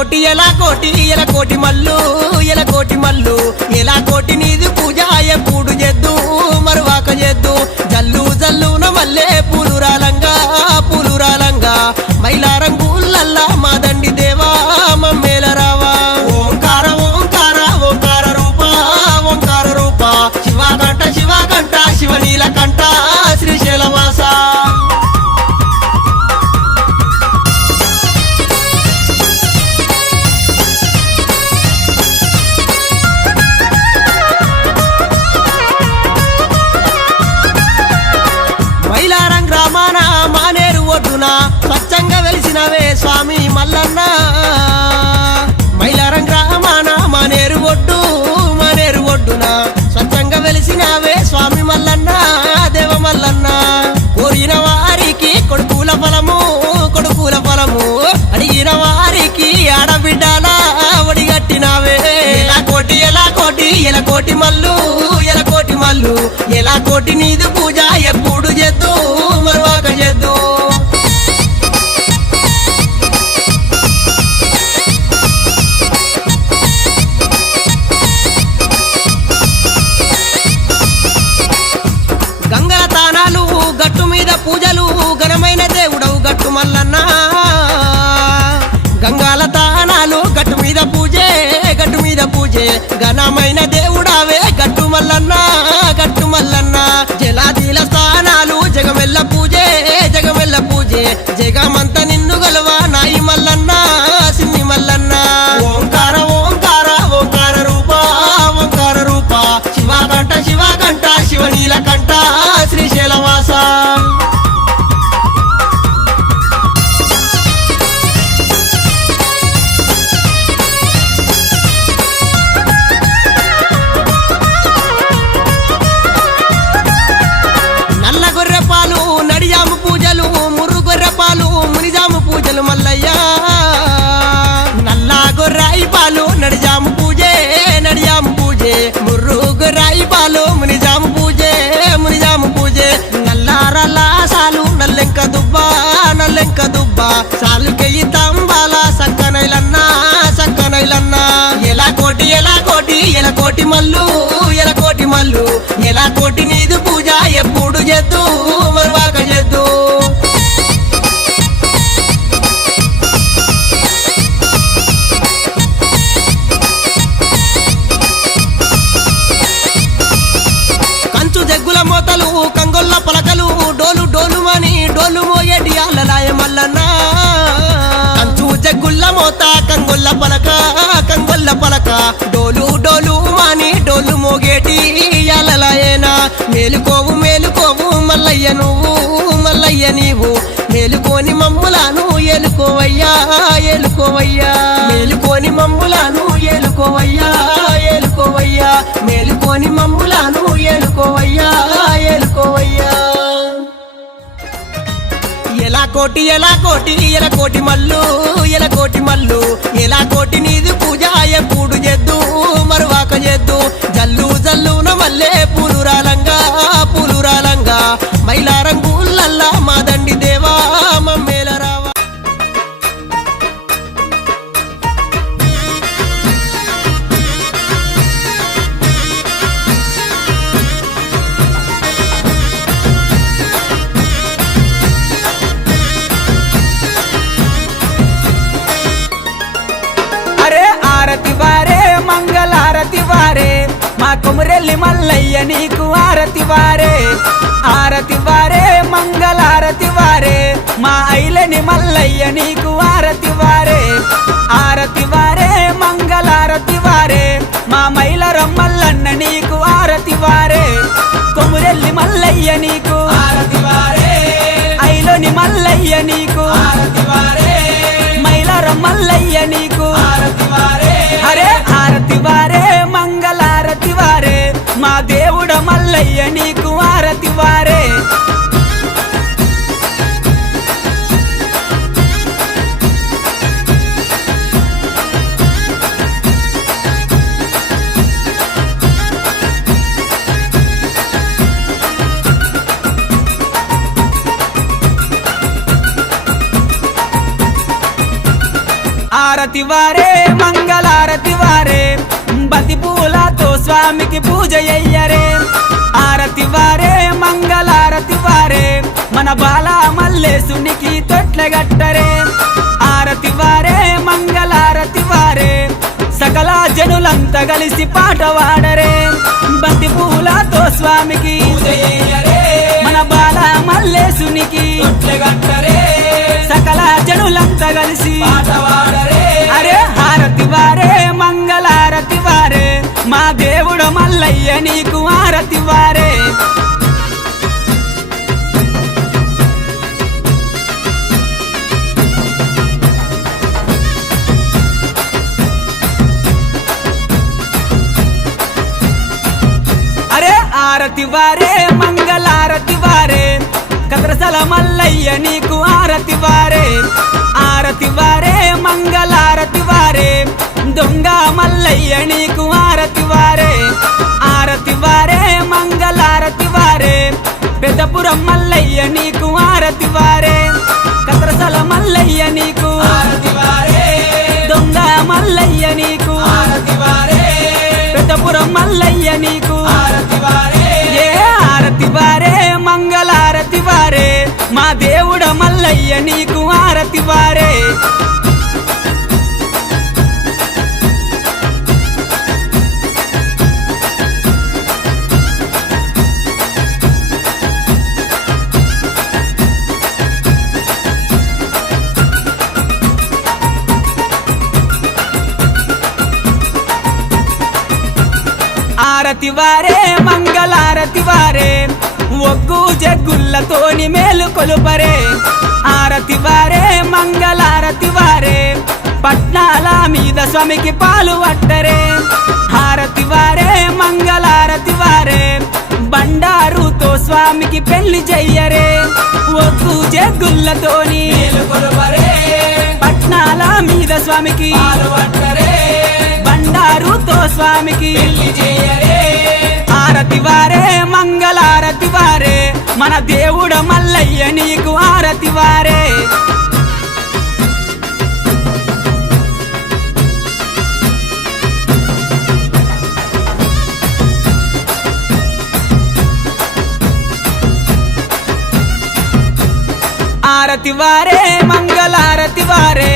ఎల కోటి మల్లు ఎల కోటి నీది పూజ ఎప్పుడు చేద్దు మరువాక చేద్దు జల్లు జల్లున మల్లె పూలు రాలంగా మైలారం గుల్లల్లా మా దండి దేవా మమ్మేల రావా ఓంకార ఓంకార ఓంకార రూప శివకంఠ శివనీలకంఠ శ్రీశైలవాస మైలారం గ్రామాన మానేరు ఒడ్డున స్వచ్ఛంగా వెలిసినవే స్వామి మల్లన్న మైలారం గ్రామాన మానేరు ఒడ్డున స్వచ్ఛంగా వెలిసినవే స్వామి మల్లన్న దేవ మల్లన్న కోరిన వారికి కొడుకుల ఫలము అడిగిన వారికి ఆడబిడ్డలా ఒడిగట్టినవే ఎల కోటి మల్లు ఎల కోటి నీదు పూజ ఎప్పుడు చేద్దు మరువాక చేద్దు గంగా తానాలు గట్టు మీద పూజలు ఘనమైన దేవుడవు గట్టు మల్లన్న గంగాల తానాలు గట్టు మీద పూజే ఘనమైన దేవుడావే గట్టు మల్లన్న జలాదీల స్థానాలు జగమెల్ల పూజే జగమంత నిన్ను గలవా నాయి మల్లన్న సిన్ని మల్లన్న ఓంకార రూప శివకంఠ శివనీలకంఠ శ్రీశైలవాస నడిజాము పూజలు ముర్రు గొర్రె పాలు మునిజాము పూజలు మల్లయ్య నల్ల గొర్రాయి పాలు నడిజాము పూజే ముర్రు గొర్రాయి పాలు మునిజాము పూజే నల్లారల్లా సాలు నల్లెంక దుబ్బ సాలుకెయ్యి తంబాల సక్కనైలన్నా ఎల కోటి మల్లు ఎల కోటి నీదు పూజ ఎప్పుడు చేద్దు మరువాక చేద్దు కంచు జగ్గుల మోతలు కంగొల్ల పలకలు డోలు మని డోలు మోయేటి అల్లలాయ మల్లన్న కంచు జగ్గుల్ల మోత కంగొల్ల పలక డోలు మాని డోలు మోగేటి అల్లలాయేనా మేలుకోవు మల్లయ్య నీవు మేలుకోని మమ్ములాను ఏలుకోవయ్యా మేలుకోని మమ్ములాను ఏలుకోవయ్యా మేలుకోని మమ్ములాను ఏలుకోవయ్యా ఎల కోటి మల్లు ఎల కోటి నీది పూజ ఎప్పుడు చేద్దు మరువాక చేద్దు జల్లున మల్లె పూలు రాలంగా మైలారం గుల్లల్లా మా దండి దేవా మమ్మేల రావా మంగళారతి వారే మా కొమురెల్లి మల్లయ్య నీకు ఆరతి వారే మంగళారతి వారే మా ఐలని మల్లయ్య నీకు ఆరతి వారే మంగళారతి వారే మా మైలరం మల్లన్న నీకు ఆరతి వారే కొమురెల్లి మల్లయ్య నీకు ఆరతి వారే ఐలని మల్లయ్య నీకు ఆరతి వారే మైలరం మల్లయ్య నీకు ఆరతి వారే అరే ఆరతి వారే మంగళారతి వారే మా దేవుడ మల్లయ్య నీకు ఆరతి వారే ఆరతి వారే మంగళారతి వారే బంతి పూలతో స్వామికి పూజ అయ్యరే ఆరతి వారే మంగళారతి వారే మన బాల మల్లేశునికి తొట్లగట్టరే ఆరతి వారే మంగళారతి వారే సకల జనులంతా కలిసి పాట వాడరే బంతి పూలతో స్వామికి మన బాల మల్లేశునికి సకల జనులంతా కలిసి అరే హారతి వారే మంగళారతి వారే మా దేవుడు మల్లయ్య నీకు ఆరతి వారే ఆరతి వారే మంగళారతి వారే కద్రసల మల్లయ్య నీకు ఆరతి వారే ఆరతి వారే మంగళారతి వారే దొంగ మల్లయ్య నీకు ఆరతి వారే ఆరతి వారే మంగళారతి వారే పెద్దపురం మల్లయ్య నీకు ఆరతి వారే కద్రసల మల్లయ్య నీకు ఆరతి వారే దొంగ మల్లయ్య నీకు ఆరతి వారే పెద్దపురం మల్లయ్య నీకు ఆరతి వారే ఆరతి వారే మంగళారతి వారే మా దేవుడ మల్లయ్య నీకు ఆరతి వారే ఆరతి వారే మంగళారతి వారే ఒగ్గు జగ్గుల్లతోని మేలు కొలుపరే ఆరతి వారే మంగళారతి వారే పట్నాల మీద స్వామికి పాలు పట్టరే హారతి వారే మంగళారతి వారే బండారుతో స్వామికి పెళ్లి చెయ్యరే ఒగ్గు జగ్గుల్లతోని పట్నాల మీద స్వామికి పాలు పట్టరే బండారుతో స్వామికి ఆరతి వారే మంగళారతి వారే మన దేవుడ మల్లయ్య నీకు ఆరతి వారే ఆరతి వారే మంగళారతి వారే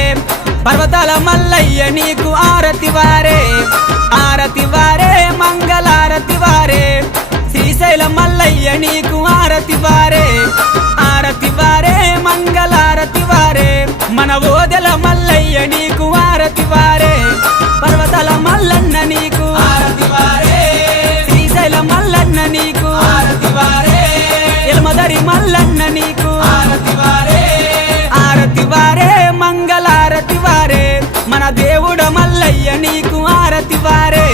పర్వతాల మల్లయ్య నీకు ఆరతి వారే ఆరతి వారే మంగళారతి వారే శ్రీశైల మల్లయ్య నీకు ఆరతి వారే ఆరతి వారే మంగళారతి వారే మన ఓదెల మల్లయ్య నీకు ఆరతి వారే పర్వతాల మల్లన్న నీకు ఆరతి వారే శ్రీశైల మల్లన్న నీకు ఆరతి వారే ఎల్మదరి మల్లన్న నీకు ఆరతి వారే ఆరతి వారే మంగళారతి వారే మన దేవుడ మల్లయ్య నీకు ఆరతి వారే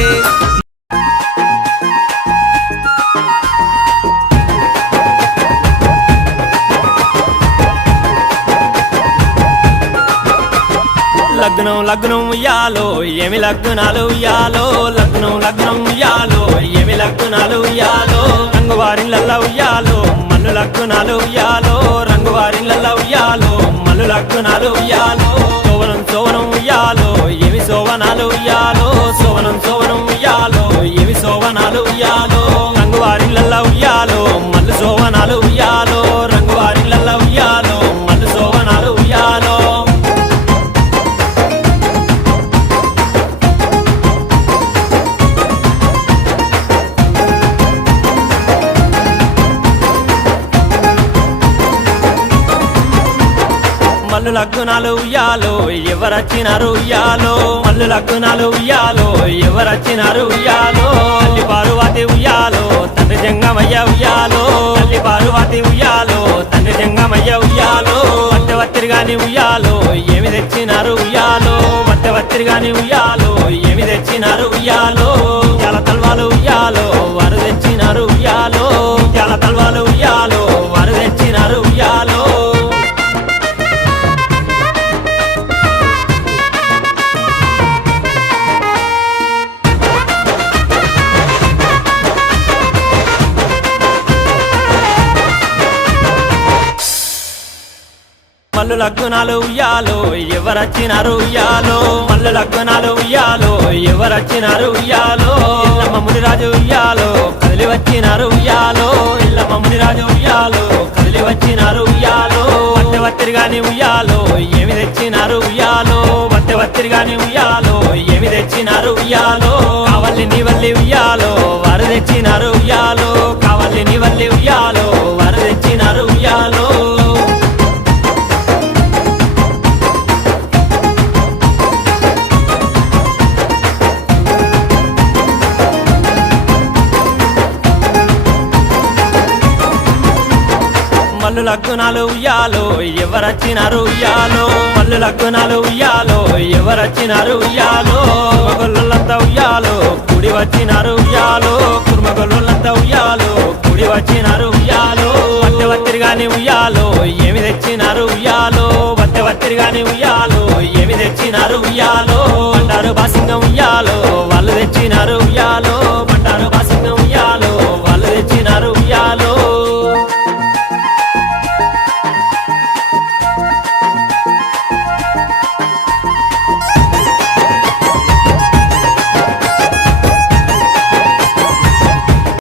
లగ్నం లగ్నం ఉయ్యాలో ఏమి లగ్నాలు ఉయ్యాలో లగ్నం లగ్నం ఉయ్యాలో ఏమి లగ్నాలు ఉయ్యాలో రంగువారిళ్ళ ఉయ్యాలో మల్లు లగ్నాలు ఉయ్యాలో రంగువారిళ్ళ ఉయ్యాలో మల్లు లగ్నాలు ఉయ్యాలో సోవనం సోవనం ఉయ్యాలో ఏమి సోవనాలు ఉయ్యాలో సోవనం సోవనం ఉయ్యాలో ఏమి సోవనాలు ఉయ్యాలో రంగువారిళ్ళ ఉయ్యాలో మల్లు సోవనాలు ఉయ్యాలో రంగువారిళ్ళ ఉయ్యాలో మల్లు సోవనాలు ఉయ్యాలో మల్లు లగ్నాలు ఉయ్యాలో ఎవరచ్చినారు ఉయ్యాలో మల్లు లగ్నాలు ఉయ్యాలో ఎవరచ్చినారు ఉయ్యాలో తల్లి పార్వతి ఉయ్యాలో తండ్రి జంగమయ్య ఉయ్యాలో తల్లి పార్వతి ఉయ్యాలో తండ్రి జంగమయ్య ఉయ్యాలో వత్తెవత్తిరిగాని ఉయ్యాలో ఏమి తెచ్చినారు ఉయ్యాలో వత్తెవత్తిరిగాని ఉయ్యాలో ఏమి తెచ్చినారు ఉయ్యాలో చాలా తల్వాలు ఉయ్యాలో వారు తెచ్చినారు ఉయ్యాలో చాలా తల్వాలు ఉయ్యాలో వారు తెచ్చినారు ఉయ్యాలో మల్లు లగ్గునాలు ఉయ్యాలో ఎవరచ్చినారు ఉయ్యాలో మల్లు లగ్గునాలు ఉయ్యాలో ఎవరచ్చినారు ఉయ్యాలో ఇల్లమ్మ మునిరాజు ఉయ్యాలో కదిలి వచ్చినారు ఉయ్యాలో ఇల్లమ్మ మునిరాజు ఉయ్యాలో కదిలి వచ్చినారు ఉయ్యాలో వత్తెవత్తిరిగాని ఉయ్యాలో ఏమి తెచ్చినారు ఉయ్యాలో వత్తెవత్తిరిగాని ఉయ్యాలో ఏమి తెచ్చినారు ఉయ్యాలో కావల్లి నీ వల్లి ఉయ్యాలో వారు తెచ్చినారు ఉయ్యాలో కావల్లి నీ వల్లి ఉయ్యాలో వారు తెచ్చినారు ఉయ్యాలో మల్లు లగ్గునాలు ఉయ్యాలో ఎవరచ్చినారు ఉయ్యాలో మల్లు లగ్గునాలు ఉయ్యాలో ఎవరచ్చినారు ఉయ్యాలో కుర్మగొల్లంతా ఉయ్యాలో కూడి వచ్చినారు ఉయ్యాలో కుర్మగొల్లంతా ఉయ్యాలో కూడి వచ్చినారు ఉయ్యాలో వత్తెవత్తిరిగాని ఉయ్యాలో ఏమి తెచ్చినారు ఉయ్యాలో వత్తెవత్తిరిగాని ఉయ్యాలో ఏమి తెచ్చినారు ఉయ్యాలో అంటారు బాసింగం ఉయ్యాలో